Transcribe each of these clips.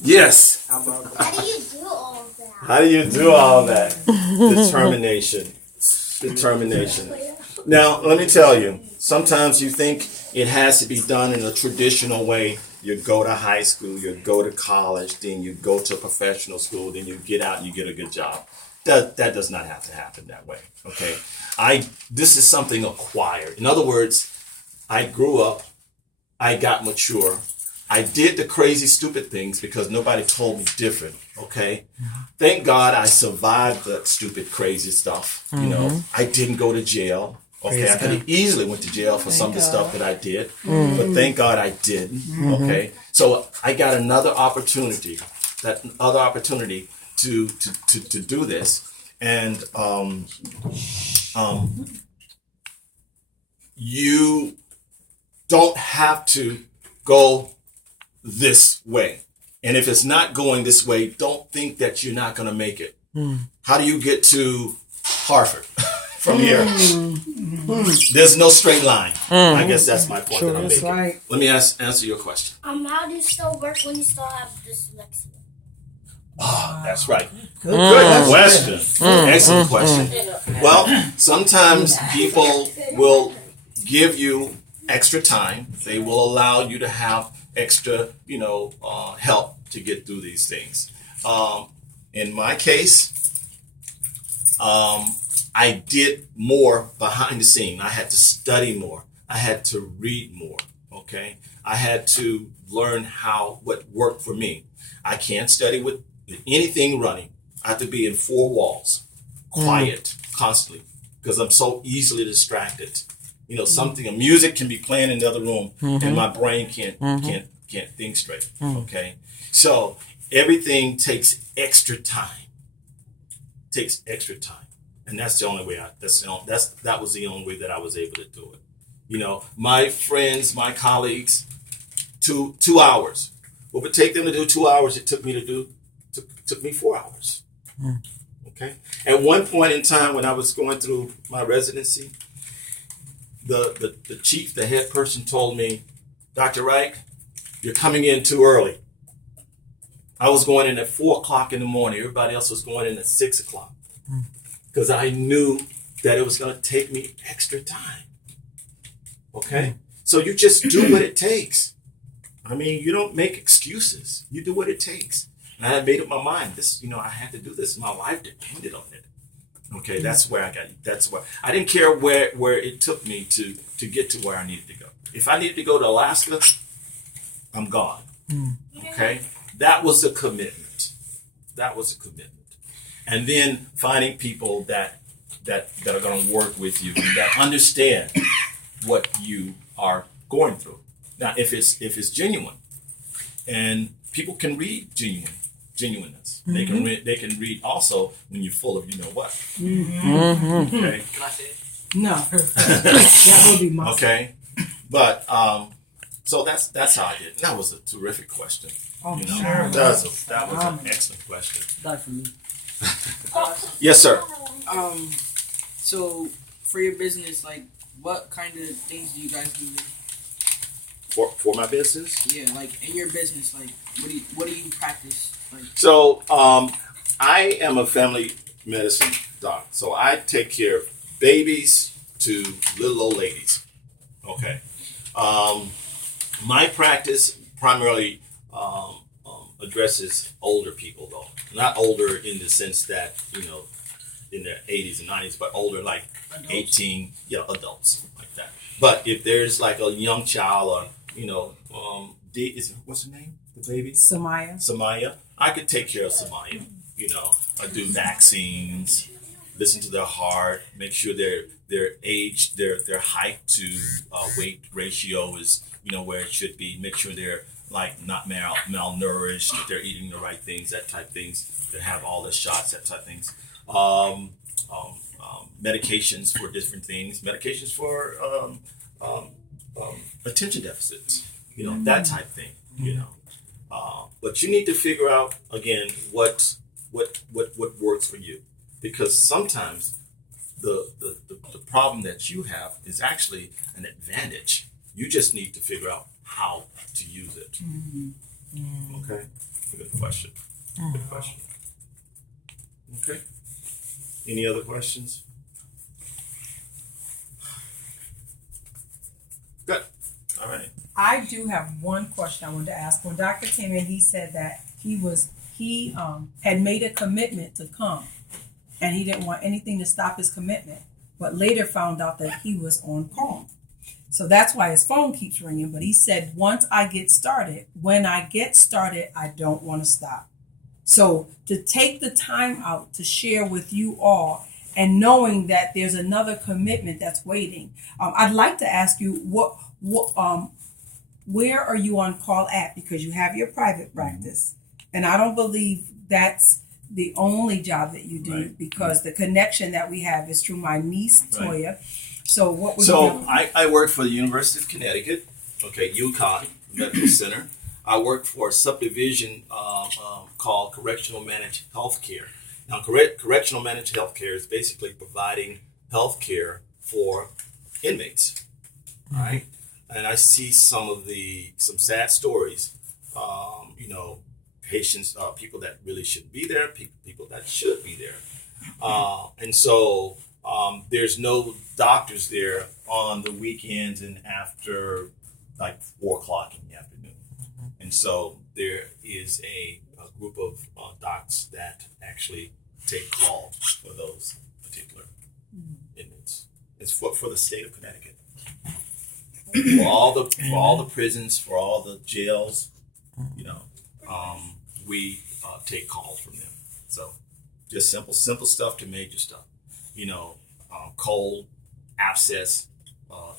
Yes. How do you do all of that? How do you do all that? Determination. Determination. Now, let me tell you, sometimes you think it has to be done in a traditional way. You go to high school, you go to college, then you go to professional school, then you get out and you get a good job. That does not have to happen that way. Okay. This is something acquired. In other words, I grew up, I got mature. I did the crazy, stupid things because nobody told me different. Okay. Thank God I survived that stupid, crazy stuff. You know, I didn't go to jail. Okay. I could have easily went to jail for some of the stuff that I did, but thank God I didn't. Okay. So I got another opportunity, to do this. And, you don't have to go this way. And if it's not going this way, don't think that you're not going to make it. How do you get to Harvard from here? There's no straight line. I guess that's my point that I'm making. Right. Let me answer your question. How do you still work when you still have dyslexia? Oh, that's right. Good question. Excellent question. Well, sometimes people will give you extra time. They will allow you to have extra, help to get through these things. In my case, I did more behind the scene. I had to study more. I had to read more. Okay. I had to learn what worked for me. I can't study with anything running. I have to be in four walls, quiet, constantly, because I'm so easily distracted. A music can be playing in the other room, and my brain can't think straight. Okay, so everything takes extra time. And that's the only way. That was the only way that I was able to do it. My friends, my colleagues, 2 hours. What would take them to do 2 hours, it took me 4 hours. Okay. At one point in time, when I was going through my residency, the chief, the head person, told me, "Dr. Wright, you're coming in too early." I was going in at 4:00 in the morning. Everybody else was going in at 6:00 because I knew that it was going to take me extra time. Okay. So you just do what it takes. I mean, you don't make excuses. You do what it takes. And I had made up my mind. I had to do this. My life depended on it. Okay, that's where that's where I didn't care where it took me to get to where I needed to go. If I needed to go to Alaska, I'm gone. Okay, that was a commitment. And then finding people that are going to work with you, that understand what you are going through. Now, if it's genuine, and people can read genuineness. They can read also when you're full of what. Okay. Can I say it? No. That would be my okay. But so that's how I did. That was a terrific question. Oh, sure. That was an excellent question. Not for me. Yes, sir. So for your business, like, what kind of things do you guys do? For my business? Yeah, like in your business, like what do you practice? Like, so I am a family medicine doc. So I take care of babies to little old ladies. Okay. My practice primarily addresses older people, though. Not older in the sense that, in their 80s and 90s, but older like adults. 18, adults like that. But if there's like a young child or, what's her name? The baby? Samaya. I could take care of Samaya. I do vaccines, listen to their heart, make sure their age, their height to weight ratio is, where it should be. Make sure they're like not malnourished, that they're eating the right things, that type things, that have all the shots, that type things. Medications for different things, medications for attention deficits, that type thing, But you need to figure out again what works for you, because sometimes the problem that you have is actually an advantage. You just need to figure out how to use it. Okay, good question. Good question. Okay. Any other questions? Good. All right. I do have one question I wanted to ask. When Doctor came in, he said that he had made a commitment to come, and he didn't want anything to stop his commitment. But later found out that he was on call, so that's why his phone keeps ringing. But he said, when I get started, I don't want to stop. So to take the time out to share with you all, and knowing that there's another commitment that's waiting, I'd like to ask you where are you on call at? Because you have your private practice, and I don't believe that's the only job that you do, right, because the connection that we have is through my niece Toya. Right. So what would you do? I work for the University of Connecticut, UConn Medical Center. I work for a subdivision called Correctional Managed Healthcare. Now, Correctional Managed Healthcare is basically providing healthcare for inmates, right? And I see some sad stories, patients, people that really shouldn't be there, people that should be there. And so there's no doctors there on the weekends and after like 4 o'clock in the afternoon. And so there is a group of docs that actually take call for those particular inmates. It's for the state of Connecticut. For all the prisons, for all the jails, we take calls from them. So just simple stuff to major stuff. Cold, abscess,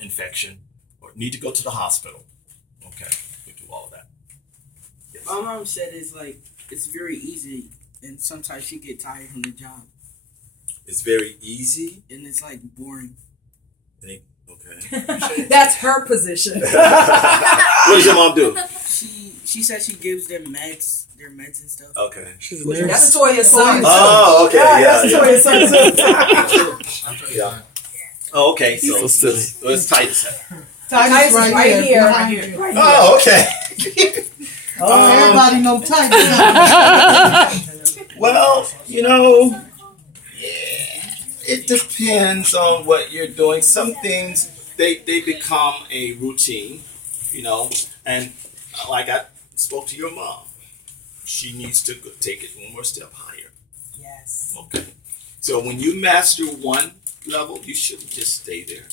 infection, or need to go to the hospital. Okay, we do all of that. Yes. My mom said it's very easy, and sometimes she get tired from the job. It's very easy, and it's boring. Okay. That's her position. What does your mom do? She said she gives them meds and stuff. Okay. She's a nurse. That's Toya's son. Oh, okay. That's Toya's son. Yeah. Oh, okay. So silly. it's Titus. Titus is right here. Right here. Oh, okay. Everybody know Titus. Well, it depends on what you're doing. Some things they become a routine, and like I spoke to your mom, she needs to take it one more step higher. Yes. Okay. So when you master one level, you shouldn't just stay there.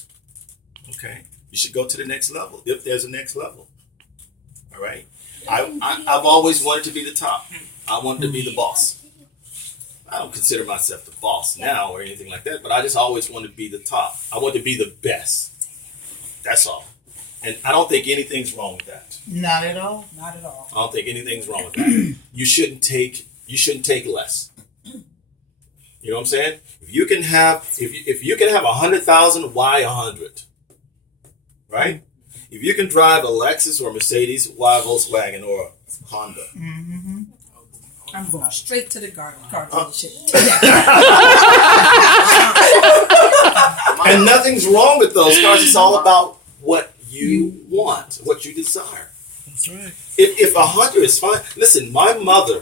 Okay. You should go to the next level if there's a next level. All right. I've always wanted to be the top. I wanted to be the boss. I don't consider myself the boss now or anything like that, but I just always wanted to be the top. I want to be the best. That's all. And I don't think anything's wrong with that. Not at all. Not at all. I don't think anything's wrong with that. You shouldn't take less. You know what I'm saying? If you can have 100,000, why 100? Right? If you can drive a Lexus or Mercedes, why Volkswagen or Honda? Mm-hmm. I'm going straight to the car dealership. And nothing's wrong with those cars. It's all about what you want, what you desire. That's right. If 100 is fine. Listen, my mother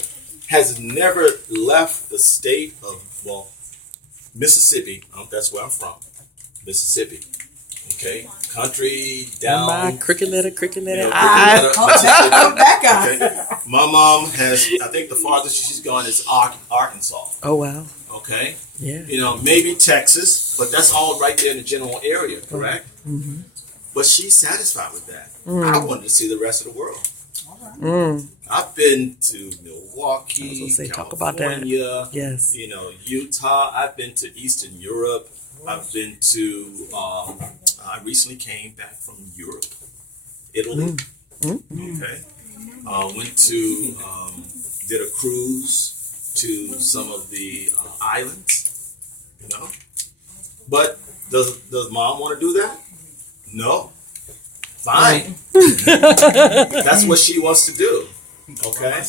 has never left the state of, Mississippi. That's where I'm from. Mississippi. Okay. Country, down. Cricket letter. Mississippi. That guy. Okay. My mom has, I think the farthest she's gone is Arkansas. Oh, wow. Okay. Yeah. Maybe Texas, but that's all right there in the general area, correct? Mm-hmm. But she's satisfied with that. I wanted to see the rest of the world. Mm. I've been to Milwaukee, I was gonna say, California, talk about that. Yes. Utah. I've been to Eastern Europe. I've been to, I recently came back from Europe, Italy. Okay. Went to, did a cruise to some of the islands, But does mom want to do that? No. Fine. That's what she wants to do. Okay.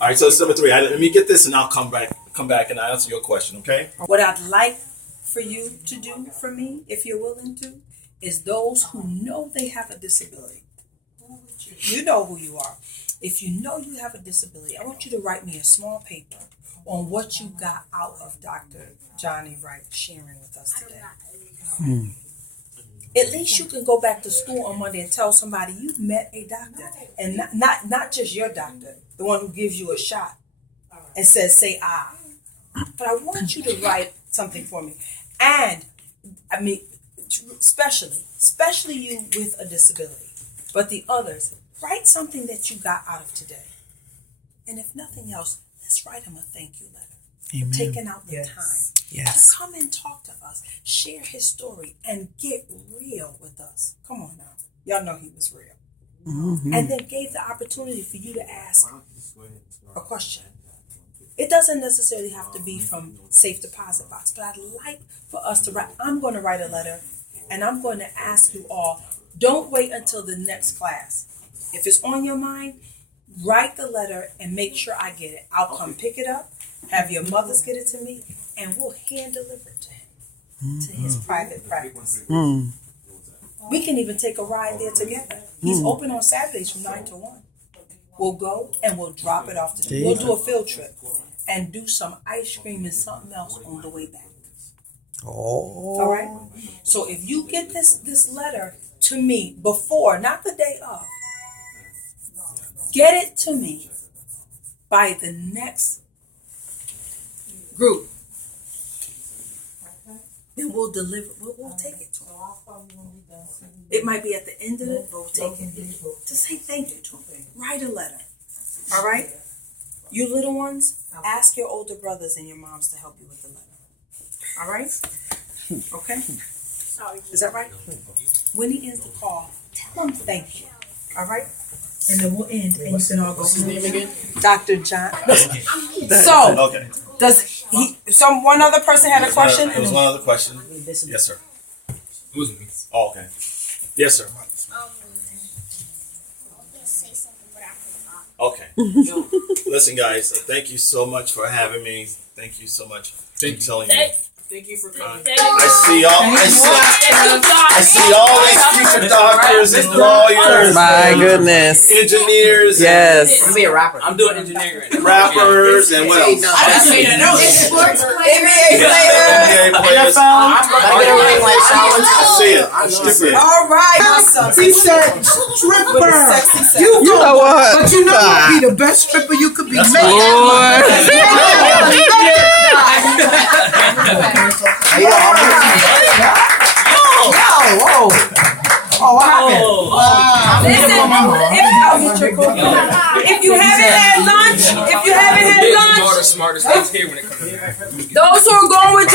All right. So it's number 3. Let me get this, and I'll come back and answer your question. Okay. What I'd like for you to do for me, if you're willing to, is those who know they have a disability. You know who you are. if you know you have a disability, I want you to write me a small paper on what you got out of Dr. Johnny Wright sharing with us today. At least you can go back to school on Monday and tell somebody you met a doctor, and not just your doctor, the one who gives you a shot and says say ah. But I want you to write something for me, and I mean, especially you with a disability, but the others, write something that you got out of today, and if nothing else, let's write him a thank you letter. Amen. Taking out the time Yes. to come and talk to us, share his story, and get real with us. Come on now. Y'all know he was real. Mm-hmm. And then gave the opportunity for you to ask a question. It doesn't necessarily have to be from safe deposit box, but I'd like for us to write. I'm going to write a letter, and I'm going to ask you all, don't wait until the next class. If it's on your mind, write the letter and make sure I get it. I'll come pick it up, have your mothers get it to me, and we'll hand deliver it to him, to his private practice. We can even take a ride there together. He's open on Saturdays from 9 to 1. We'll go and we'll drop it off to them. We'll do a field trip and do some ice cream and something else on the way back. Oh. All right? So if you get this letter to me before, not the day of, get it to me by the next group. Then we'll deliver, we'll take it to him. It might be at the end of it, but we'll take it. To say thank you to him. Write a letter. All right? You little ones, ask your older brothers and your moms to help you with the letter. All right? Okay? Is that right? When he ends the call, tell him thank you. All right? And then we'll end, and you can all go. What's his name again? Dr. John. So, Okay. does he? One other person had a question. There was one other question. Yes, sir. It was me. Oh, okay. Yes, sir. I was gonna say something, but I forgot. Okay. Listen, guys. Thank you so much for having me. Thank you so much for telling me. Thank you for coming. I see all these future doctors and lawyers, My goodness. engineers, Yes. I'm be a rapper. I'm doing engineering. rappers, and what else? Sports NBA NBA players. I see it. I see it. All right, awesome. He said, stripper. Sexy You You know what? But you know what? Be the best stripper you could be. Boy. Oh, what happened? If you haven't had lunch, Smartest things here when it comes to those who are going with